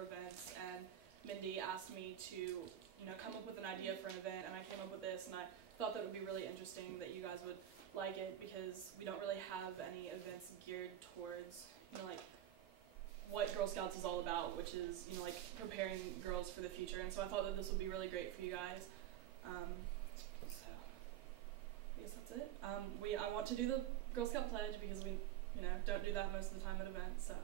for events, and Mindy asked me to, come up with an idea for an event, and I came up with this, and I thought that it would be really interesting that you guys would like it, because we don't really have any events geared towards, like what Girl Scouts is all about, which is, like preparing girls for the future. And so I thought that this would be really great for you guys. So I guess that's it. I want to do the Girl Scout pledge because we, don't do that most of the time at events. So.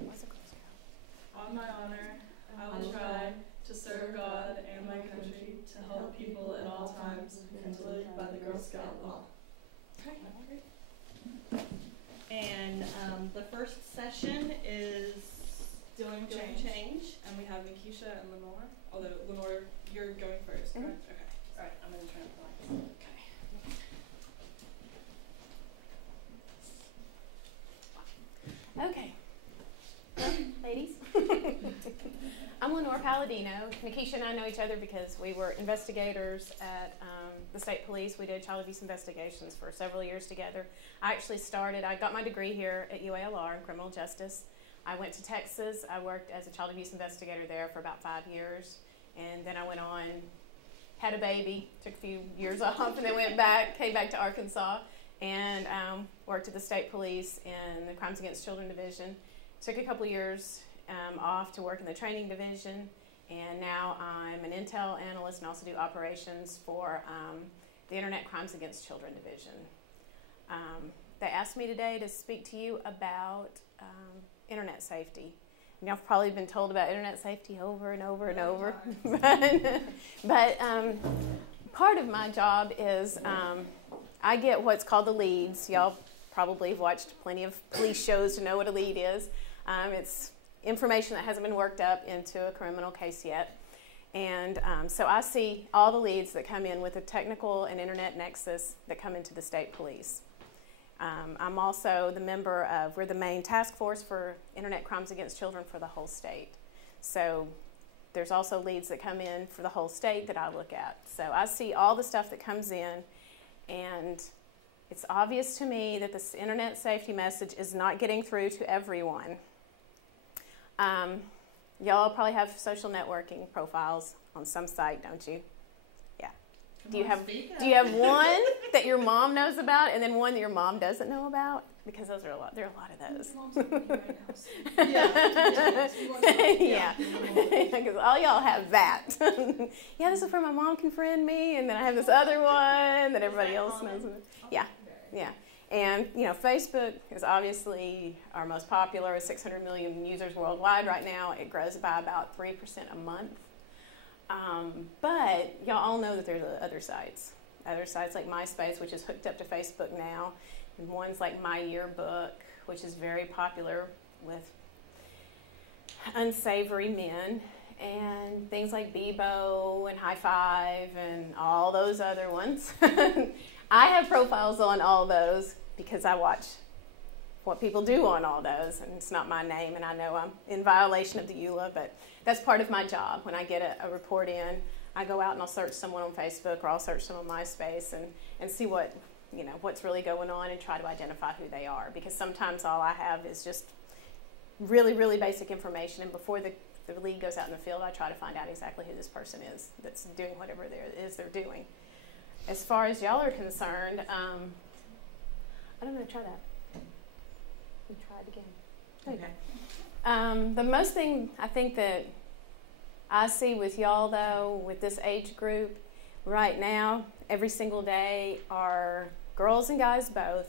What's a Girl Scout? On my honor, I will try to serve God and my country, to help people at all times, and to live by the Girl Scout law. Okay. And the first session is Doing change. And we have Nikisha and Lenore. Although, Lenore, you're going first, correct? Okay. All right, I'm going to turn up the lights. Okay. Ladies. I'm Lenore Palladino. Nikisha and I know each other because we were investigators at the state police. We did child abuse investigations for several years together. I got my degree here at UALR in criminal justice. I went to Texas. I worked as a child abuse investigator there for about 5 years. And then I went on, had a baby, took a few years off, and then came back to Arkansas, and worked at the state police in the Crimes Against Children division. Took a couple years off to work in the training division, and now I'm an intel analyst and also do operations for the Internet Crimes Against Children division. They asked me today to speak to you about internet safety. And y'all have probably been told about internet safety over and over and over. but part of my job is I get what's called the leads. Y'all probably have watched plenty of police shows to know what a lead is. It's information that hasn't been worked up into a criminal case yet. And so I see all the leads that come in with a technical and internet nexus that come into the state police. I'm also the member of, we're the main task force for Internet Crimes Against Children for the whole state. So there's also leads that come in for the whole state that I look at. So I see all the stuff that comes in, and it's obvious to me that this internet safety message is not getting through to everyone. Y'all probably have social networking profiles on some site, don't you? Yeah. Do you have one that your mom knows about, and then one that your mom doesn't know about? Because there are a lot of those. Yeah. Because all y'all have that. Yeah, this is where my mom can friend me, and then I have this other one that everybody else knows. Yeah. And, Facebook is obviously our most popular, with 600 million users worldwide right now. It grows by about 3% a month. But y'all all know that there's other sites like MySpace, which is hooked up to Facebook now, and ones like My Yearbook, which is very popular with unsavory men, and things like Bebo and High Five and all those other ones. I have profiles on all those because I watch what people do on all those, and it's not my name, and I know I'm in violation of the EULA, but that's part of my job. When I get a report in, I go out and I'll search someone on Facebook, or I'll search someone on MySpace and see what's really going on, and try to identify who they are, because sometimes all I have is just really, really basic information, and before the lead goes out in the field, I try to find out exactly who this person is that's doing whatever it is they're doing. As far as y'all are concerned, I don't know, try that. We try it again. Okay. The most thing I think that I see with y'all, though, with this age group right now, every single day, are girls and guys both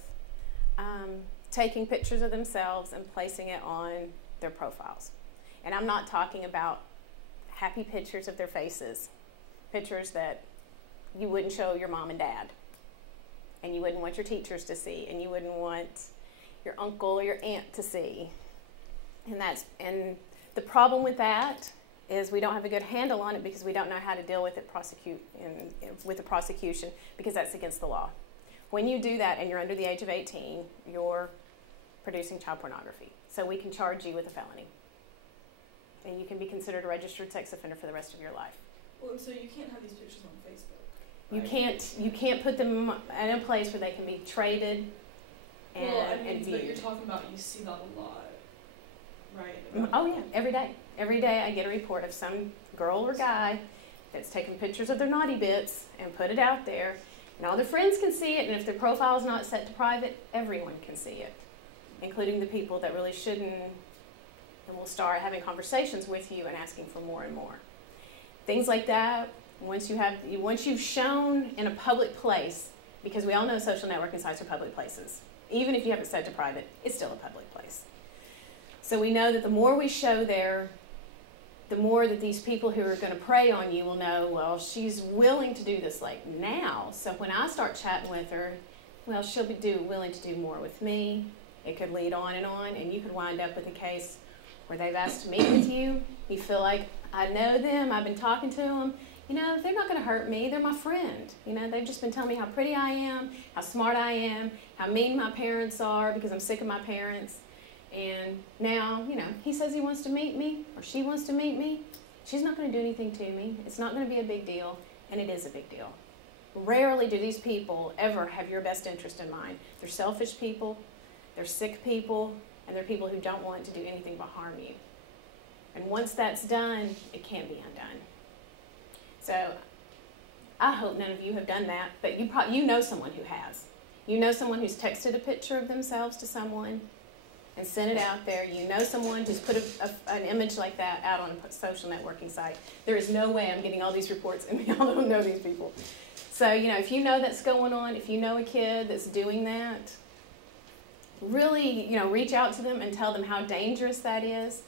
taking pictures of themselves and placing it on their profiles. And I'm not talking about happy pictures of their faces, pictures that you wouldn't show your mom and dad, and you wouldn't want your teachers to see, and you wouldn't want your uncle or your aunt to see. And the problem with that is we don't have a good handle on it, because we don't know how to deal with it with the prosecution, because that's against the law. When you do that and you're under the age of 18, you're producing child pornography. So we can charge you with a felony, and you can be considered a registered sex offender for the rest of your life. Well, so you can't have these pictures on Facebook. You can't put them in a place where they can be traded and viewed. But you're talking about, you see that a lot. Right. Oh yeah, every day. Every day I get a report of some girl or guy that's taken pictures of their naughty bits and put it out there. And all their friends can see it, and if their profile is not set to private, everyone can see it, including the people that really shouldn't, and will start having conversations with you and asking for more and more. Things like that, once you've shown in a public place, because we all know social networking sites are public places. Even if you have it set to private, it's still a public place. So we know that the more we show there, the more that these people who are going to prey on you will know, well, she's willing to do this like now. So when I start chatting with her, well, she'll be willing to do more with me. It could lead on, and you could wind up with a case where they've asked to meet with you. You feel like, I know them, I've been talking to them. You know, they're not going to hurt me. They're my friend. You know, they've just been telling me how pretty I am, how smart I am, how mean my parents are because I'm sick of my parents. And now, you know, he says he wants to meet me or she wants to meet me. She's not going to do anything to me. It's not going to be a big deal, and it is a big deal. Rarely do these people ever have your best interest in mind. They're selfish people, they're sick people, and they're people who don't want to do anything but harm you. And once that's done, it can't be undone. So I hope none of you have done that, but you know someone who has. You know someone who's texted a picture of themselves to someone and sent it out there. You know someone who's put an image like that out on a social networking site. There is no way I'm getting all these reports and y'all don't know these people. So, you know, if you know that's going on, if you know a kid that's doing that, really, you know, reach out to them and tell them how dangerous that is,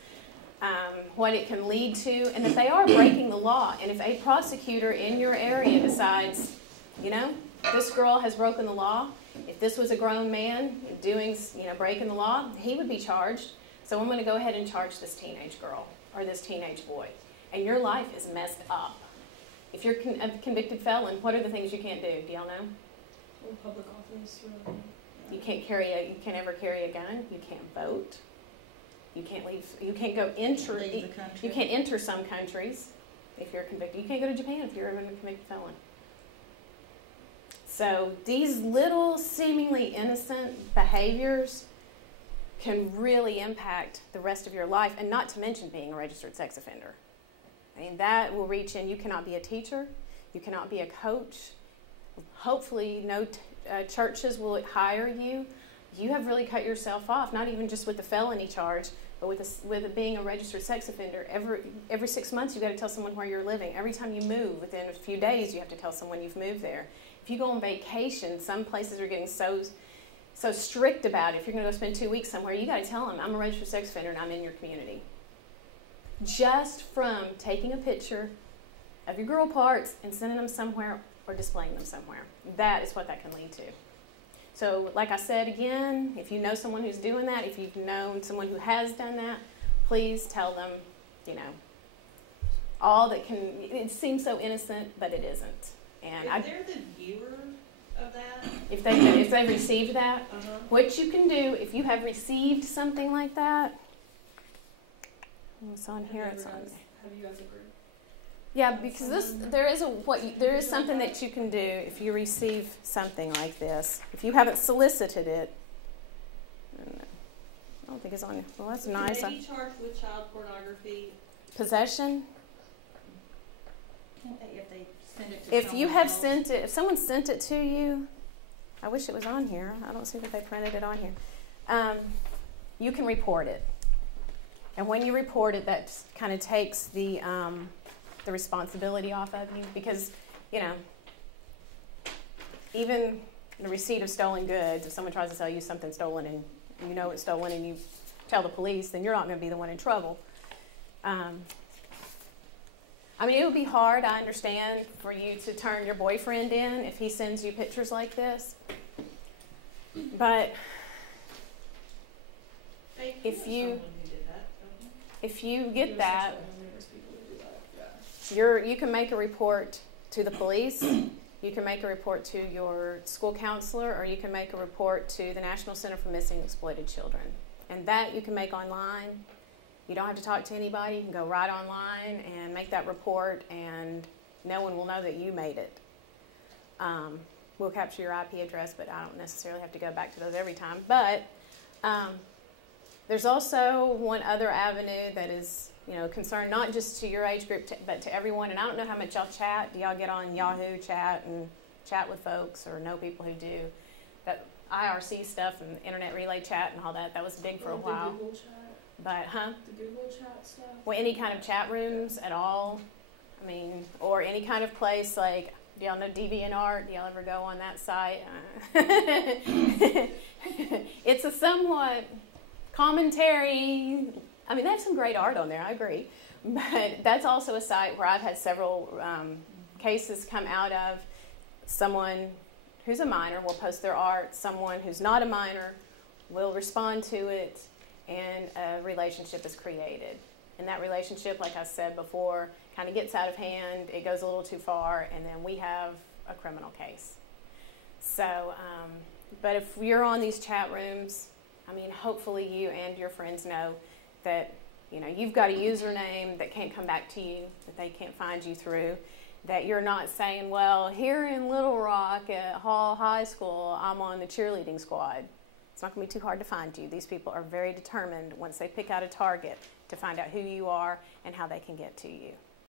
what it can lead to, and if they are breaking the law. And if a prosecutor in your area decides, you know, this girl has broken the law, if this was a grown man doing, you know, breaking the law, he would be charged. So I'm going to go ahead and charge this teenage girl or this teenage boy. And your life is messed up. If you're a convicted felon, what are the things you can't do? Do y'all know? Well, public office. Really. You can't ever carry a gun. You can't vote. You can't leave. You can't go enter. Leave the country. You can't enter some countries if you're convicted. You can't go to Japan if you're a convicted felon. So these little seemingly innocent behaviors can really impact the rest of your life, and not to mention being a registered sex offender. I mean, that will reach in. You cannot be a teacher. You cannot be a coach. Hopefully no churches will hire you. You have really cut yourself off, not even just with the felony charge, but with being a registered sex offender. Every 6 months you've got to tell someone where you're living. Every time you move, within a few days you have to tell someone you've moved there. If you go on vacation, some places are getting so strict about it. If you're going to go spend 2 weeks somewhere, you got to tell them, I'm a registered sex offender and I'm in your community. Just from taking a picture of your girl parts and sending them somewhere or displaying them somewhere. That is what that can lead to. So like I said again, if you know someone who's doing that, if you've known someone who has done that, please tell them, you know, all that can, it seems so innocent, but it isn't. And if they're the viewer of that? If they've received that, what you can do, if you have received something like that, it's on here, it's on there. Have you guys ever? Yeah, because there is something that you can do if you receive something like this. If you haven't solicited it, I don't think it's on there. Well, that's nice. Can they be charged with child pornography? Possession? Can't they, if they send it to If someone you have else? sent it, if someone sent it to you, I wish it was on here. I don't see that they printed it on here. You can report it. And when you report it, that kind of takes the responsibility off of you, because, you know, even the receipt of stolen goods, if someone tries to sell you something stolen and you know it's stolen and you tell the police, then you're not going to be the one in trouble. I mean, it would be hard, I understand, for you to turn your boyfriend in if he sends you pictures like this. But if you get that, you can make a report to the police, you can make a report to your school counselor, or you can make a report to the National Center for Missing and Exploited Children. And that you can make online. You don't have to talk to anybody. You can go right online and make that report, and no one will know that you made it. We'll capture your IP address, but I don't necessarily have to go back to those every time. But There's also one other avenue that is, concerned not just to your age group, but to everyone. And I don't know how much y'all chat. Do y'all get on Yahoo chat and chat with folks or know people who do? That IRC stuff and internet relay chat and all that, that was big for a while. The Google chat? The Google chat stuff? Well, any kind of chat rooms at all. I mean, or any kind of place like, do y'all know DeviantArt? Do y'all ever go on that site? It's a somewhat commentary. I mean, they have some great art on there, I agree. But that's also a site where I've had several cases come out of. Someone who's a minor will post their art. Someone who's not a minor will respond to it, and a relationship is created. And that relationship, like I said before, kind of gets out of hand. It goes a little too far, and then we have a criminal case. So, but if you're on these chat rooms, I mean, hopefully you and your friends know that, you've got a username that can't come back to you, that they can't find you through, that you're not saying, well, here in Little Rock at Hall High School, I'm on the cheerleading squad. It's not going to be too hard to find you. These people are very determined once they pick out a target to find out who you are and how they can get to you.